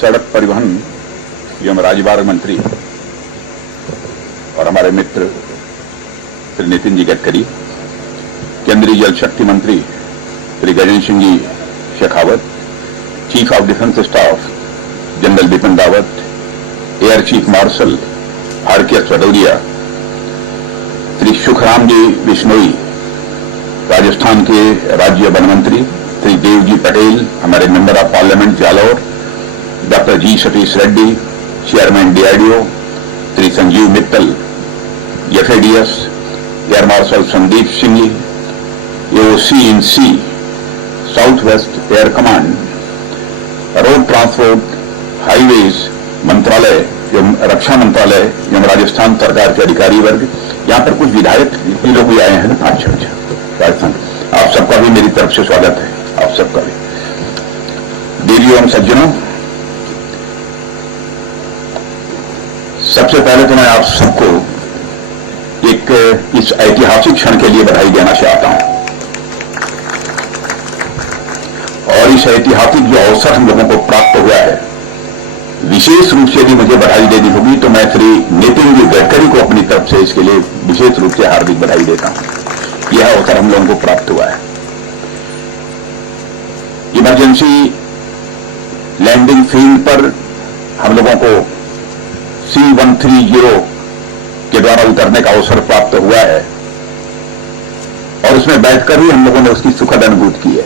सड़क परिवहन एवं राजमार्ग मंत्री और हमारे मित्र श्री नितिन जी गडकरी, केंद्रीय जल शक्ति मंत्री Shri Gajendra Singh ji Shekhawat, chief of defence staff general Bipin Rawat, air chief marshal RKS. Bhadauria, Shri Sukhram ji Bishnoi, Rajasthan के राज्य वन मंत्री श्री देवजी पटेल, हमारे member of parliament Jalore, doctor G Satheesh Reddy, chairman DRDO Shri Sanjeev Mittal, FADS air marshal Sandeep Singh ji, AOC in C south west air command, road transport highways मंत्रालय एवं रक्षा मंत्रालय एवं राजस्थान सरकार के अधिकारी वर्ग, यहाँ पर कुछ विधायक भी लोग भी आए हैं ना। अच्छा राजस्थान, आप सबका भी मेरी तरफ से स्वागत है, आप सबका भी। देवियों एवं सज्जनों, सबसे पहले तो मैं आप सबको एक इस ऐतिहासिक क्षण के लिए बधाई देना चाहता हूं, और इस ऐतिहासिक जो अवसर हम लोगों को प्राप्त हुआ है, विशेष रूप से भी मुझे बधाई देनी होगी तो मैं श्री नितिन जी गडकरी को अपनी तरफ से इसके लिए विशेष रूप से हार्दिक बधाई देता हूं। यह अवसर हम लोगों को प्राप्त हुआ है। इमरजेंसी लैंडिंग फील्ड पर हम लोगों को C-130 के द्वारा उतरने का अवसर प्राप्त हुआ है, और उसमें बैठकर ही हम लोगों ने उसकी सुखद अनुभूति की है।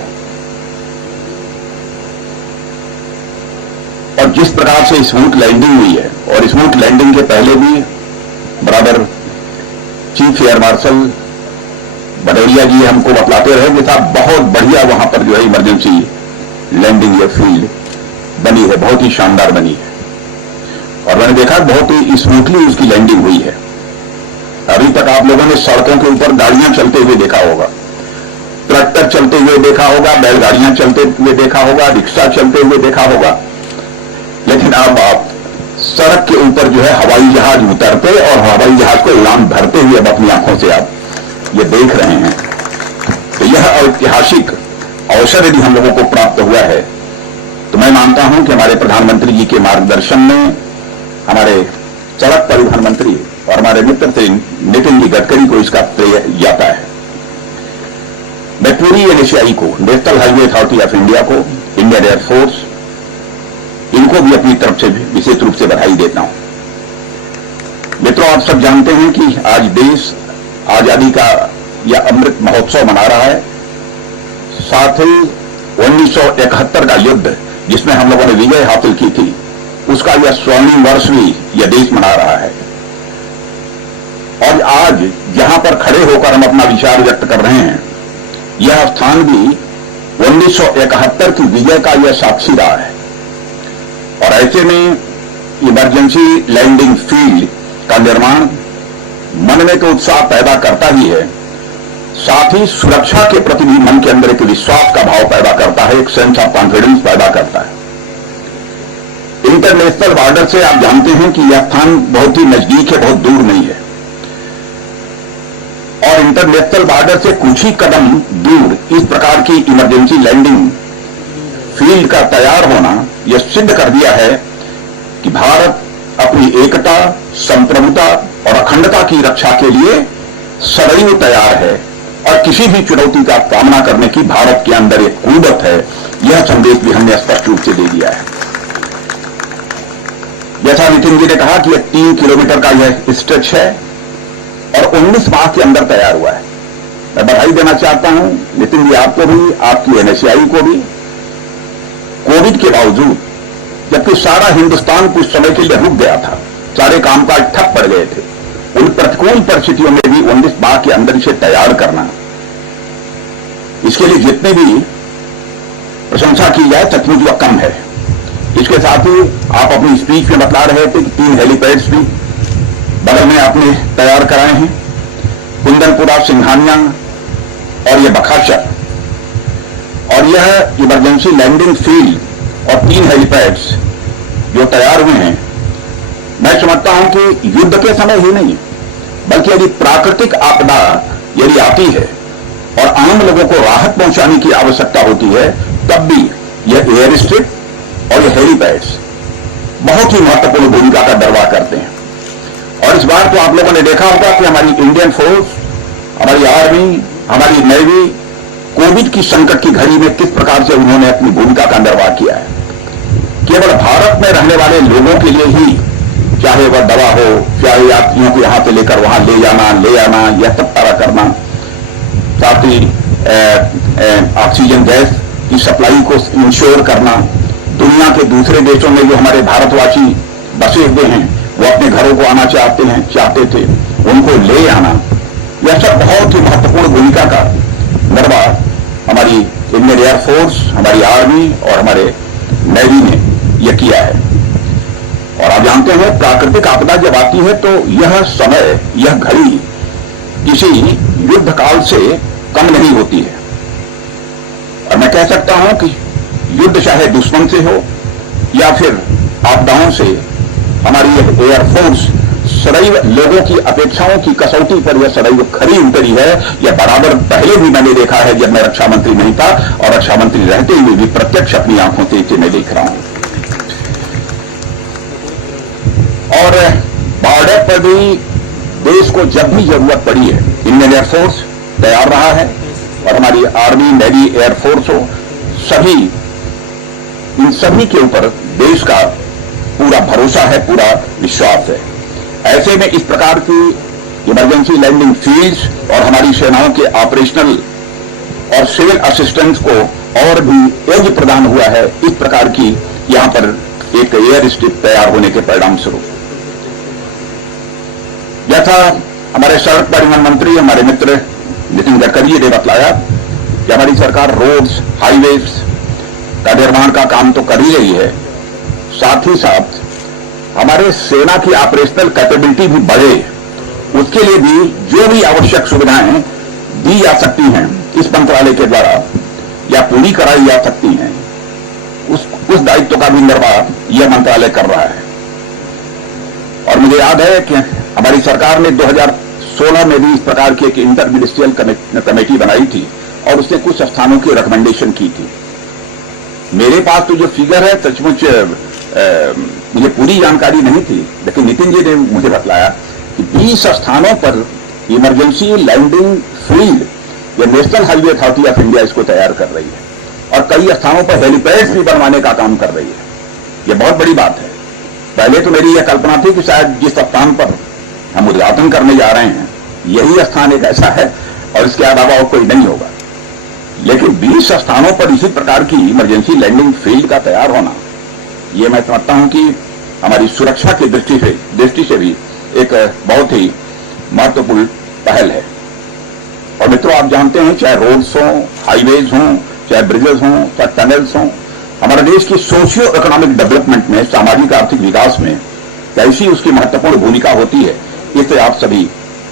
और जिस प्रकार से स्मूथ लैंडिंग हुई है, और स्मूथ लैंडिंग के पहले भी बराबर चीफ एयर मार्शल भदौरिया जी हमको बतलाते रहे कि साहब बहुत बढ़िया वहां पर जो है इमरजेंसी लैंडिंग या फील्ड बनी है, बहुत ही शानदार बनी है, और मैंने देखा बहुत ही स्मूथली उसकी लैंडिंग हुई है। अभी तक आप लोगों ने सड़कों के ऊपर गाड़ियां चलते हुए देखा होगा, ट्रैक्टर चलते हुए देखा होगा, बैलगाड़ियां चलते हुए देखा होगा, रिक्शा चलते हुए देखा होगा, लेकिन अब आप सड़क के ऊपर जो है हवाई जहाज उतरते और हवाई जहाज को उड़ान भरते हुए अब अपनी आंखों से आप ये देख रहे हैं। तो यह ऐतिहासिक अवसर यदि हम लोगों को प्राप्त हुआ है, तो मैं मानता हूं कि हमारे प्रधानमंत्री जी के मार्गदर्शन में हमारे सड़क परिवहन मंत्री और हमारे मित्र श्री नितिन जी गडकरी को इसका श्रेय जाता है। मैं पूरी एनएचएआई को, national highway authority of India को, इंडियन एयरफोर्स, इनको भी अपनी तरफ से विशेष रूप से बधाई देता हूं। मित्रों, आप सब जानते हैं कि आज देश आजादी का यह अमृत महोत्सव मना रहा है, साथ ही 1971 का युद्ध जिसमें हम लोगों ने विजय हासिल की थी, उसका यह 100वीं वर्ष भी यह देश मना रहा है। और आज जहां पर खड़े होकर हम अपना विचार व्यक्त कर रहे हैं, यह स्थान भी 1971 की विजय का यह साक्षी रहा है। और ऐसे में इमरजेंसी लैंडिंग फील्ड का निर्माण मन में तो उत्साह पैदा करता ही है, साथ ही सुरक्षा के प्रति भी मन के अंदर एक विश्वास का भाव पैदा करता है, एक सेंस ऑफ कॉन्फिडेंस पैदा करता है। इंटरनेशनल बॉर्डर से आप जानते हैं कि यह स्थान बहुत ही नजदीक है, बहुत दूर नहीं है, और इंटरनेशनल बॉर्डर से कुछ ही कदम दूर इस प्रकार की इमरजेंसी लैंडिंग फील्ड का तैयार होना यह सिद्ध कर दिया है कि भारत अपनी एकता, संप्रभुता और अखंडता की रक्षा के लिए सदैव तैयार है, और किसी भी चुनौती का सामना करने की भारत के अंदर एक कुव्वत है। यह संदेश भी हमने स्पष्ट रूप से दे दिया है। जैसा नितिन जी ने कहा कि यह 3 किलोमीटर का यह स्ट्रेच है और 19 माह के अंदर तैयार हुआ है। मैं बधाई देना चाहता हूं नितिन जी, आपको भी, आपकी एनएचएआई को भी। कोविड के बावजूद, जबकि सारा हिंदुस्तान कुछ समय के लिए रुक गया था, सारे कामकाज ठप पड़ गए थे, उन प्रतिकूल परिस्थितियों में भी 19 माह के अंदर इसे तैयार करना, इसके लिए जितनी भी प्रशंसा की जाए सचमुच वह कम है। इसके साथ ही आप अपनी स्पीच में बता रहे थे कि 3 हेलीपैड्स भी बगल में आपने तैयार कराए हैं, कुंदनपुरा, सिंघानिया और यह बखाशर, और यह इमरजेंसी लैंडिंग फील्ड और 3 हेलीपैड्स जो तैयार हुए हैं, मैं समझता हूं कि युद्ध के समय ही नहीं, बल्कि यदि प्राकृतिक आपदा यदि आती है और आम लोगों को राहत पहुंचाने की आवश्यकता होती है, तब भी यह एयर स्ट्रिप और यह हेलीपैड्स बहुत ही महत्वपूर्ण भूमिका का निर्वाह करते हैं। और इस बार तो आप लोगों ने देखा होगा कि हमारी इंडियन फोर्स, हमारी आर्मी, हमारी नेवी कोविड की संकट की घड़ी में किस प्रकार से उन्होंने अपनी भूमिका का निर्वाह किया है। केवल भारत में रहने वाले लोगों के लिए ही, चाहे वह दवा हो, चाहे यात्रियों को यहां से लेकर वहां ले आना, यह सब सारा करना, साथ ही ऑक्सीजन गैस की सप्लाई को इंश्योर करना, दुनिया के दूसरे देशों में जो हमारे भारतवासी बसे हुए हैं वो अपने घरों को आना चाहते थे, उनको ले आना, यह सब बहुत ही महत्वपूर्ण भूमिका का निर्वाह हमारी इंडियन एयरफोर्स, हमारी आर्मी और हमारे नेवी ने यह किया है। और आप जानते हैं प्राकृतिक आपदा जब आती है तो यह समय, यह घड़ी किसी युद्ध काल से कम नहीं होती है। और मैं कह सकता हूं कि युद्ध चाहे दुश्मन से हो या फिर आपदाओं से, हमारी यह एयरफोर्स सदैव लोगों की अपेक्षाओं की कसौटी पर यह सदैव खरी उतरी है। यह बराबर पहले भी मैंने देखा है जब मैं रक्षा मंत्री नहीं था, और रक्षा मंत्री रहते हुए भी प्रत्यक्ष अपनी आंखों से मैं देख रहा हूं। और बॉर्डर पर भी देश को जब भी जरूरत पड़ी है इंडियन एयरफोर्स तैयार रहा है, और हमारी आर्मी, नेवी, एयरफोर्स हो, सभी, इन सभी के ऊपर देश का पूरा भरोसा है, पूरा विश्वास है। ऐसे में इस प्रकार की इमरजेंसी लैंडिंग फील्ड्स और हमारी सेनाओं के ऑपरेशनल और सिविल असिस्टेंस को और भी एज प्रदान हुआ है। इस प्रकार की यहां पर एक एयर स्ट्रिप तैयार होने के परिणाम स्वरूप, जैसा हमारे सड़क परिवहन मंत्री, हमारे मित्र नितिन गडकरी ने बतलाया कि हमारी सरकार रोड्स, हाईवेज का निर्माण का काम तो कर ही रही है, साथ ही साथ हमारे सेना की ऑपरेशनल कैपेबिलिटी भी बढ़े, उसके लिए भी जो भी आवश्यक सुविधाएं दी जा सकती हैं इस मंत्रालय के द्वारा या पूरी कराई जा सकती हैं, उस दायित्व का भी निर्वाह यह मंत्रालय कर रहा है। और मुझे याद है कि हमारी सरकार ने 2016 में भी इस प्रकार की एक इंटर मिनिस्ट्रियल कमेटी बनाई थी और उसने कुछ स्थानों की रिकमेंडेशन की थी। मेरे पास तो जो फिगर है सचमुच मुझे पूरी जानकारी नहीं थी, लेकिन नितिन जी ने मुझे बतलाया कि 20 स्थानों पर इमरजेंसी लैंडिंग फील्ड या national highway authority of India इसको तैयार कर रही है और कई स्थानों पर हेलीपैड्स भी बनवाने का काम कर रही है। यह बहुत बड़ी बात है। पहले तो मेरी यह कल्पना थी कि शायद जिस स्थान पर हम उद्घाटन करने जा रहे हैं यही स्थान एक ऐसा है और इसके अलावा और कोई नहीं होगा, लेकिन 20 स्थानों पर इसी प्रकार की इमरजेंसी लैंडिंग फील्ड का तैयार होना, ये मैं समझता हूं कि हमारी सुरक्षा की दृष्टि से भी एक बहुत ही महत्वपूर्ण पहल है। और मित्रों, आप जानते हैं चाहे रोड्स हों, हाईवेज हों, चाहे ब्रिजेस हों, चाहे टनल्स हों, हमारे देश की सोशियो इकोनॉमिक डेवलपमेंट में, सामाजिक आर्थिक विकास में कैसी उसकी महत्वपूर्ण भूमिका होती है, इससे आप सभी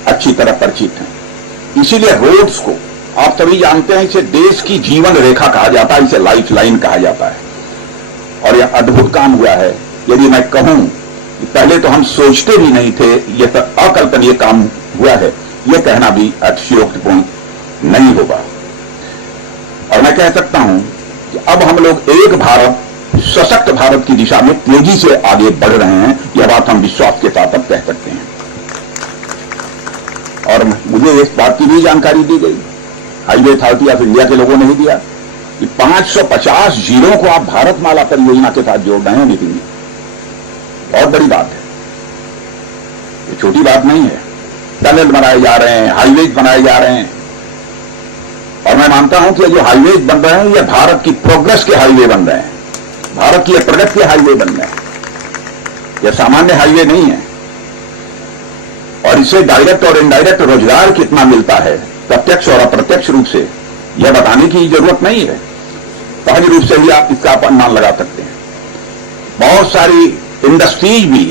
अच्छी तरह परिचित हैं। इसीलिए रोड्स को आप सभी जानते हैं, इसे देश की जीवन रेखा कहा जाता है, इसे लाइफ लाइन कहा जाता है। और यह अद्भुत काम हुआ है। यदि मैं कहूं कि पहले तो हम सोचते भी नहीं थे, यह तो अकल्पनीय काम हुआ है, यह कहना भी अतिशयोक्तिपूर्ण नहीं होगा। और मैं कह सकता हूं कि अब हम लोग एक भारत, सशक्त भारत की दिशा में तेजी से आगे बढ़ रहे हैं। यह बात हम विश्वास के साथ अब कह सकते हैं। और मुझे इस बात की भी जानकारी दी गई, हाईवे अथॉरिटी ऑफ इंडिया के लोगों ने ही दिया, कि 550 जिलों को आप भारतमाला परियोजना के साथ जोड़ रहे हैं। नितिन जी, बहुत बड़ी बात है, ये छोटी बात नहीं है। टनल बनाए जा रहे हैं, हाईवेज बनाए जा रहे हैं, और मैं मानता हूं कि जो हाईवेज बन रहे हैं ये भारत की प्रोग्रेस के हाईवे बन रहे हैं, भारत की प्रगति के हाईवे बन रहे हैं। यह सामान्य हाईवे नहीं है। और इससे डायरेक्ट और इनडायरेक्ट रोजगार कितना मिलता है, प्रत्यक्ष और अप्रत्यक्ष रूप से, यह बताने की जरूरत नहीं है। सहज रूप से ही आप इसका अनुमान लगा सकते हैं। बहुत सारी इंडस्ट्रीज भी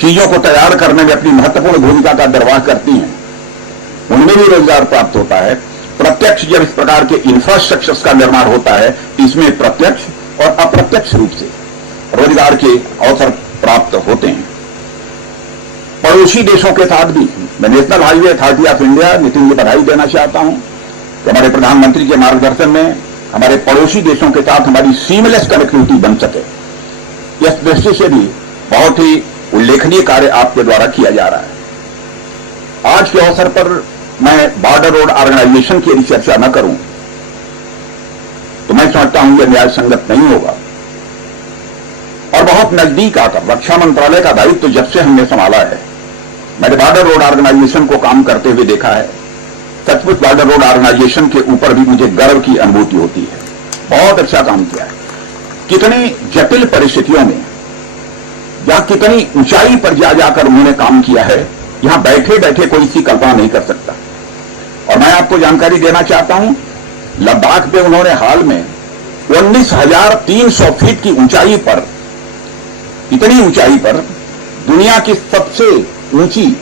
चीजों को तैयार करने में अपनी महत्वपूर्ण भूमिका का निर्वाह करती हैं, उनमें भी रोजगार प्राप्त होता है। प्रत्यक्ष जब इस प्रकार के इंफ्रास्ट्रक्चर्स का निर्माण होता है, इसमें प्रत्यक्ष और अप्रत्यक्ष रूप से रोजगार के अवसर प्राप्त होते हैं। पड़ोसी देशों के साथ भी मैं national highway authority of India Nitin ji बधाई देना चाहता हूं कि हमारे प्रधानमंत्री के मार्गदर्शन में हमारे पड़ोसी देशों के साथ हमारी सीमलेस कनेक्टिविटी बन सके। इस दृष्टि से भी बहुत ही उल्लेखनीय कार्य आपके द्वारा किया जा रहा है। आज के अवसर पर मैं बॉर्डर रोड ऑर्गेनाइजेशन की यदि चर्चा न करूं तो मैं समझता हूं यह न्याय संगत नहीं होगा। और बहुत नजदीक आकर रक्षा मंत्रालय का दायित्व जब से हमने संभाला है, मैंने बॉर्डर रोड ऑर्गेनाइजेशन को काम करते हुए देखा है। सचमुच बॉर्डर रोड ऑर्गेनाइजेशन के ऊपर भी मुझे गर्व की अनुभूति होती है। बहुत अच्छा काम किया है। कितनी जटिल परिस्थितियों में या कितनी ऊंचाई पर जा जाकर उन्होंने काम किया है, यहां बैठे बैठे कोई इसकी कल्पना नहीं कर सकता। और मैं आपको जानकारी देना चाहता हूं, लद्दाख में उन्होंने हाल में 19,300 फीट की ऊंचाई पर, इतनी ऊंचाई पर दुनिया की सबसे ऊंची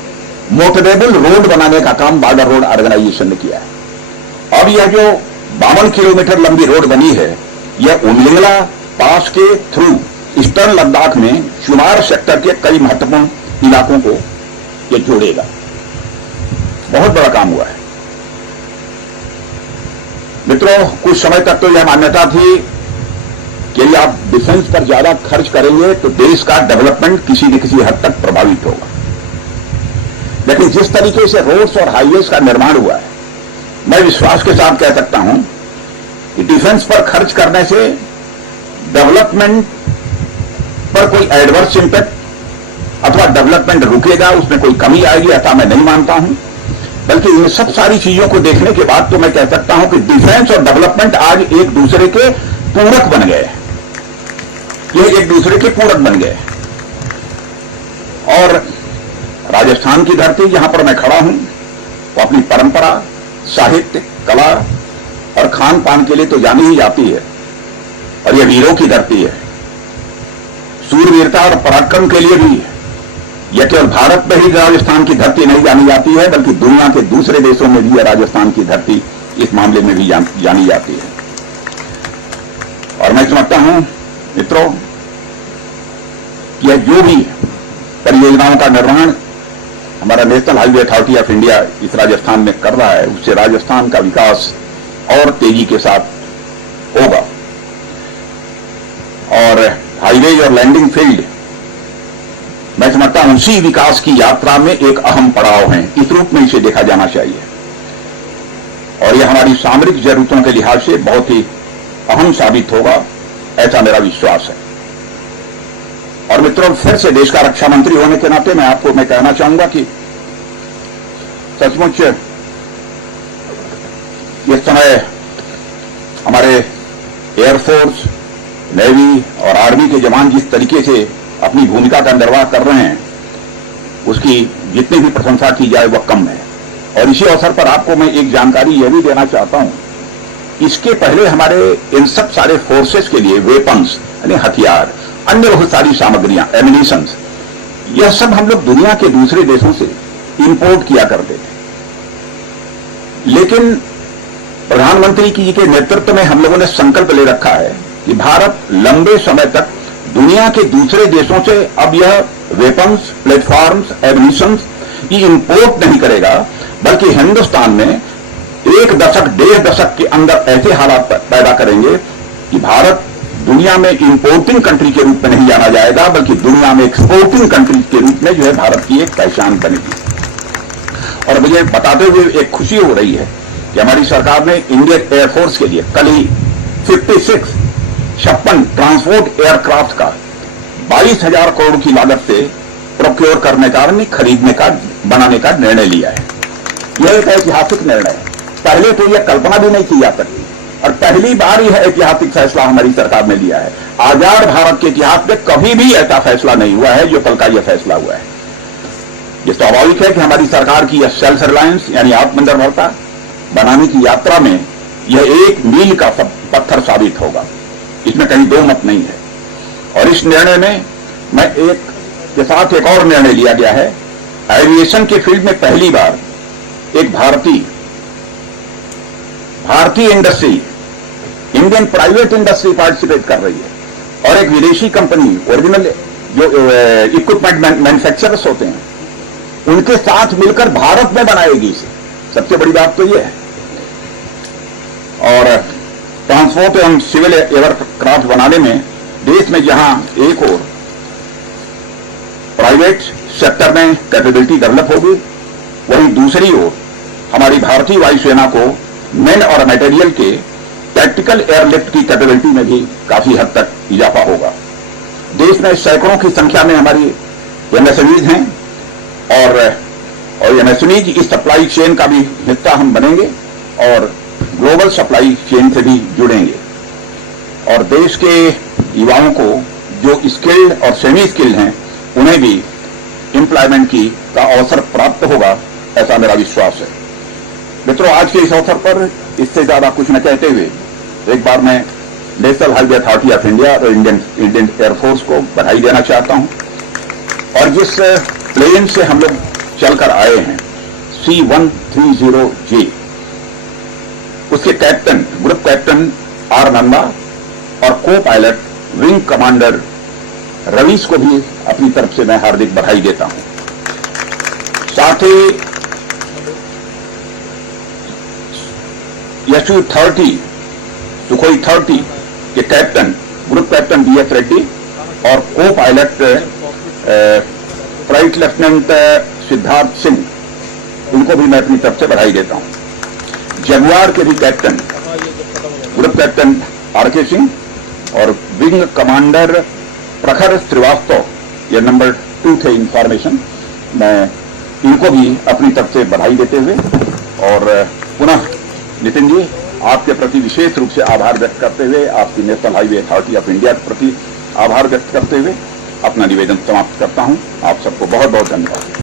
मोटरेबल रोड बनाने का काम बॉर्डर रोड ऑर्गेनाइजेशन ने किया है। अब यह जो 52 किलोमीटर लंबी रोड बनी है, यह उमलिंगला पास के थ्रू ईस्टर्न लद्दाख में शुमार सेक्टर के कई महत्वपूर्ण इलाकों को यह जोड़ेगा। बहुत बड़ा काम हुआ है मित्रों। कुछ समय तक तो यह मान्यता थी कि यदि आप डिफेंस पर ज्यादा खर्च करेंगे तो देश का डेवलपमेंट किसी न किसी हद तक प्रभावित होगा। लेकिन जिस तरीके से रोड्स और हाईवेज का निर्माण हुआ है, मैं विश्वास के साथ कह सकता हूं कि डिफेंस पर खर्च करने से डेवलपमेंट पर कोई एडवर्स इंपैक्ट अथवा डेवलपमेंट रुकेगा, उसमें कोई कमी आएगी, ऐसा मैं नहीं मानता हूं। बल्कि इन सब सारी चीजों को देखने के बाद तो मैं कह सकता हूं कि डिफेंस और डेवलपमेंट आज एक दूसरे के पूरक बन गए। ये एक दूसरे के पूरक बन गए। और राजस्थान की धरती जहां पर मैं खड़ा हूं, वो अपनी परंपरा, साहित्य, कला और खान पान के लिए तो जानी ही जाती है। और यह वीरों की धरती है। सूरवीरता और पराक्रम के लिए भी यह केवल भारत में ही राजस्थान की धरती नहीं जानी जाती है, बल्कि दुनिया के दूसरे देशों में भी यह राजस्थान की धरती इस मामले में भी जानी जाती है। और मैं समझता हूं मित्रों, यह जो भी परियोजनाओं का निर्माण हमारा national highway authority of India इस राजस्थान में कर रहा है, उससे राजस्थान का विकास और तेजी के साथ होगा। और हाईवे और लैंडिंग फील्ड मैं समझता हूं उसी विकास की यात्रा में एक अहम पड़ाव है। इस रूप में इसे देखा जाना चाहिए। और यह हमारी सामरिक जरूरतों के लिहाज से बहुत ही अहम साबित होगा, ऐसा मेरा विश्वास है। और मित्रों, फिर से देश का रक्षा मंत्री होने के नाते मैं कहना चाहूंगा कि सचमुच इस समय हमारे एयरफोर्स, नेवी और आर्मी के जवान जिस तरीके से अपनी भूमिका का निर्वाह कर रहे हैं, उसकी जितनी भी प्रशंसा की जाए वह कम है। और इसी अवसर पर आपको मैं एक जानकारी यह भी देना चाहता हूं, इसके पहले हमारे इन सब सारे फोर्सेस के लिए वेपन्स यानी हथियार, अन्य बहुत सारी सामग्रियां, एमिनिशंस, यह सब हम लोग दुनिया के दूसरे देशों से इंपोर्ट किया करते थे। लेकिन प्रधानमंत्री जी के नेतृत्व में हम लोगों ने संकल्प ले रखा है कि भारत लंबे समय तक दुनिया के दूसरे देशों से अब यह वेपन्स, प्लेटफॉर्म्स, एमिनिशंस ये इंपोर्ट नहीं करेगा, बल्कि हिंदुस्तान में 1 दशक, 1.5 दशक के अंदर ऐसे हालात पैदा करेंगे कि भारत दुनिया में इंपोर्टिंग कंट्री के रूप में नहीं जाना जाएगा, बल्कि दुनिया में एक्सपोर्टिंग कंट्री के रूप में जो है भारत की एक पहचान बनेगी। और मुझे बताते हुए एक खुशी हो रही है कि हमारी सरकार ने इंडियन एयरफोर्स के लिए कल ही 56 ट्रांसपोर्ट एयरक्राफ्ट का 22,000 करोड़ की लागत से प्रोक्योर करने का, खरीदने का, बनाने का निर्णय लिया है। यह एक ऐतिहासिक निर्णय है। पहले तो यह कल्पना भी नहीं की जा सकती और पहली बार यह ऐतिहासिक फैसला हमारी सरकार ने लिया है। आजाद भारत के इतिहास में कभी भी ऐसा फैसला नहीं हुआ है जो कल का यह फैसला हुआ है। यह स्वाभाविक है कि हमारी सरकार की यह सेल्फ रिलायंस यानी आत्मनिर्भरता बनाने की यात्रा में यह एक मील का पत्थर साबित होगा, इसमें कहीं दो मत नहीं है। और इस निर्णय में मैं एक के साथ एक और निर्णय लिया गया है। एविएशन के फील्ड में पहली बार एक भारतीय industry, Indian private industry participate कर रही है और एक विदेशी कंपनी, ओरिजिनल जो इक्विपमेंट मैन्युफैक्चरर्स होते हैं, उनके साथ मिलकर भारत में बनाएगी इसे। सबसे बड़ी बात तो यह है। और ट्रांसपोर्ट एवं सिविल एयरक्राफ्ट बनाने में देश में जहां एक ओर प्राइवेट सेक्टर में कैपेबिलिटी डेवलप होगी, वहीं दूसरी ओर हमारी भारतीय वायुसेना को मैन और मटेरियल के टैक्टिकल एयरलिफ्ट की कैपेबिलिटी में भी काफी हद तक इजाफा होगा। देश में सैकड़ों की संख्या में हमारी एमएसएमईज हैं और एमएसएमईज इस सप्लाई चेन का भी हिस्सा हम बनेंगे और ग्लोबल सप्लाई चेन से भी जुड़ेंगे और देश के युवाओं को जो स्किल्ड और सेमी स्किल्ड हैं उन्हें भी एम्प्लॉयमेंट का अवसर प्राप्त होगा, ऐसा मेरा विश्वास है। मित्रों, आज के इस अवसर पर इससे ज्यादा कुछ न कहते हुए एक बार मैं national highway authority of India और इंडियन एयरफोर्स को बधाई देना चाहता हूं और जिस प्लेन से हम लोग चलकर आए हैं C-130J, उसके captain, group captain R Nanda और को पायलट विंग कमांडर रवीश को भी अपनी तरफ से मैं हार्दिक बधाई देता हूं। साथ ही Su-30 सुखोई 30 के captain, group captain BS Reddy और को pilot flight lieutenant Siddharth Singh, उनको भी मैं अपनी तरफ से बधाई देता हूं। जगुआर के भी captain, group captain RK Singh और विंग कमांडर प्रखर श्रीवास्तव, ये नंबर 2 थे इंफॉर्मेशन, मैं इनको भी अपनी तरफ से बधाई देते हुए और पुनः नितिन जी, आपके प्रति विशेष रूप से आभार व्यक्त करते हुए, आपकी national highway authority of India के प्रति आभार व्यक्त करते हुए अपना निवेदन समाप्त करता हूं। आप सबको बहुत बहुत धन्यवाद।